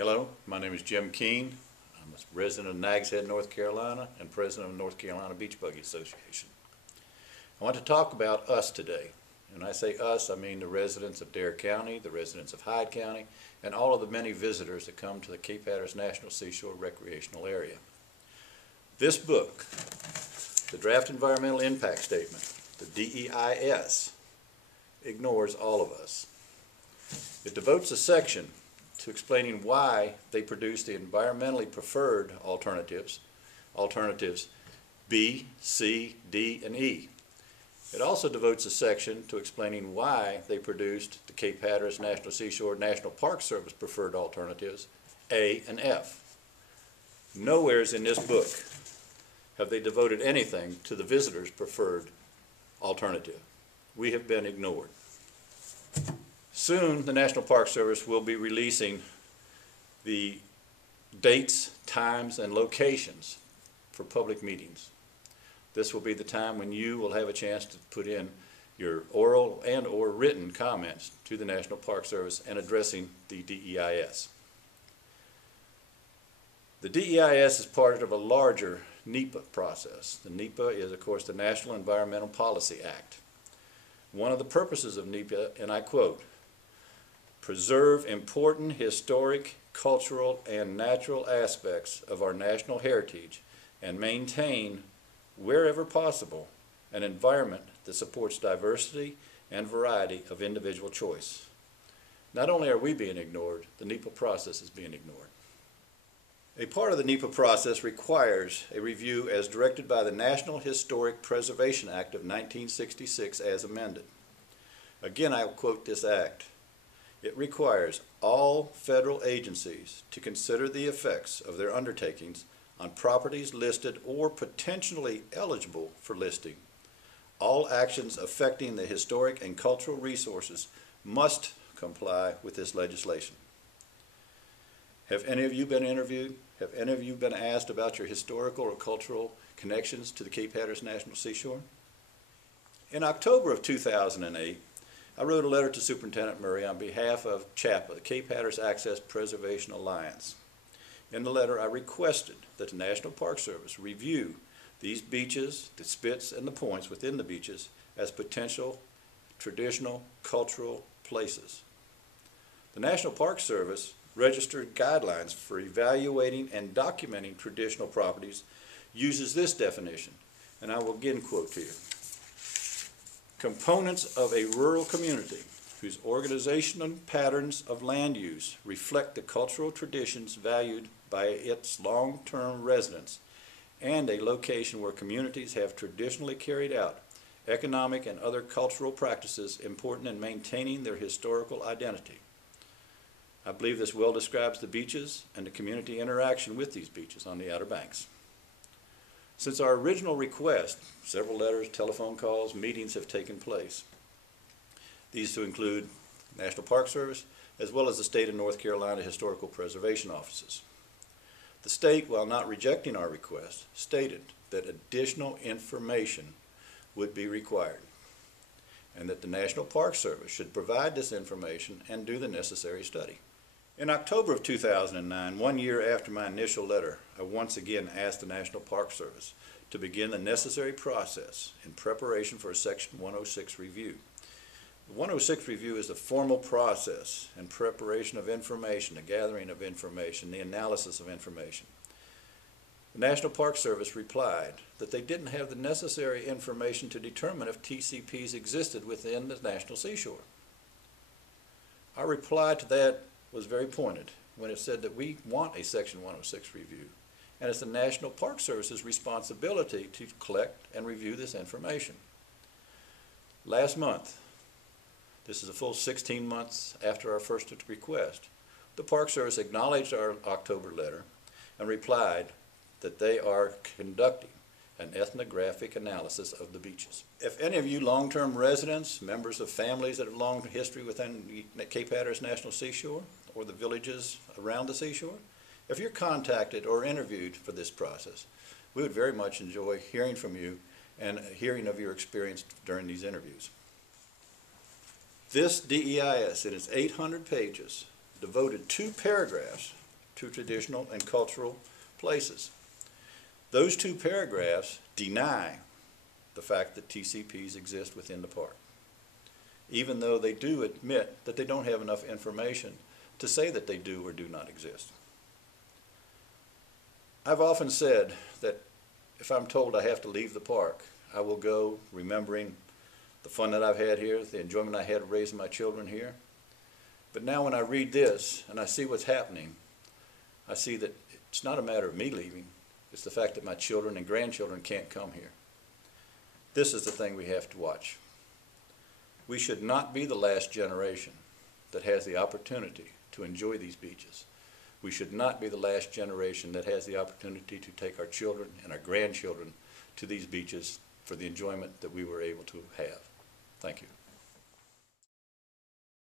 Hello, my name is Jim Keene. I'm a resident of Nags Head, North Carolina, and president of North Carolina Beach Buggy Association. I want to talk about us today. When I say us, I mean the residents of Dare County, the residents of Hyde County, and all of the many visitors that come to the Cape Hatteras National Seashore Recreational Area. This book, the Draft Environmental Impact Statement, the DEIS, ignores all of us. It devotes a section to explaining why they produce the environmentally preferred alternatives B, C, D, and E. It also devotes a section to explaining why they produced the Cape Hatteras National Seashore National Park Service preferred alternatives A and F. Nowheres in this book have they devoted anything to the visitors' preferred alternative. We have been ignored. Soon, the National Park Service will be releasing the dates, times, and locations for public meetings. This will be the time when you will have a chance to put in your oral and or written comments to the National Park Service and addressing the DEIS. The DEIS is part of a larger NEPA process. The NEPA is, of course, the National Environmental Policy Act. One of the purposes of NEPA, and I quote, preserve important historic, cultural, and natural aspects of our national heritage and maintain, wherever possible, an environment that supports diversity and variety of individual choice. Not only are we being ignored, the NEPA process is being ignored. A part of the NEPA process requires a review as directed by the National Historic Preservation Act of 1966 as amended. Again, I will quote this act. It requires all federal agencies to consider the effects of their undertakings on properties listed or potentially eligible for listing. All actions affecting the historic and cultural resources must comply with this legislation. Have any of you been interviewed? Have any of you been asked about your historical or cultural connections to the Cape Hatteras National Seashore? In October of 2008, I wrote a letter to Superintendent Murray on behalf of CHAPA, the Cape Hatteras Access Preservation Alliance. In the letter, I requested that the National Park Service review these beaches, the spits, and the points within the beaches as potential traditional cultural places. The National Park Service registered guidelines for evaluating and documenting traditional properties uses this definition, and I will again quote to you. Components of a rural community whose organizational patterns of land use reflect the cultural traditions valued by its long-term residents, and a location where communities have traditionally carried out economic and other cultural practices important in maintaining their historical identity. I believe this well describes the beaches and the community interaction with these beaches on the Outer Banks. Since our original request, several letters, telephone calls, meetings have taken place. These to include National Park Service as well as the State of North Carolina Historical Preservation Offices. The state, while not rejecting our request, stated that additional information would be required and that the National Park Service should provide this information and do the necessary study. In October of 2009, 1 year after my initial letter, I once again asked the National Park Service to begin the necessary process in preparation for a Section 106 review. The 106 review is the formal process and preparation of information, the gathering of information, the analysis of information. The National Park Service replied that they didn't have the necessary information to determine if TCPs existed within the National Seashore. Our reply to that was very pointed when it said that we want a Section 106 review, and it's the National Park Service's responsibility to collect and review this information. Last month, this is a full 16 months after our first request, the Park Service acknowledged our October letter and replied that they are conducting an ethnographic analysis of the beaches. If any of you long-term residents, members of families that have long history within the Cape Hatteras National Seashore or the villages around the seashore, if you're contacted or interviewed for this process, we would very much enjoy hearing from you and hearing of your experience during these interviews. This DEIS, in its 800 pages, devoted 2 paragraphs to traditional and cultural places. Those two paragraphs deny the fact that TCPs exist within the park, even though they do admit that they don't have enough information to say that they do or do not exist. I've often said that if I'm told I have to leave the park, I will go remembering the fun that I've had here, the enjoyment I had raising my children here. But now when I read this and I see what's happening, I see that it's not a matter of me leaving. It's the fact that my children and grandchildren can't come here. This is the thing we have to watch. We should not be the last generation that has the opportunity to enjoy these beaches. We should not be the last generation that has the opportunity to take our children and our grandchildren to these beaches for the enjoyment that we were able to have. Thank you.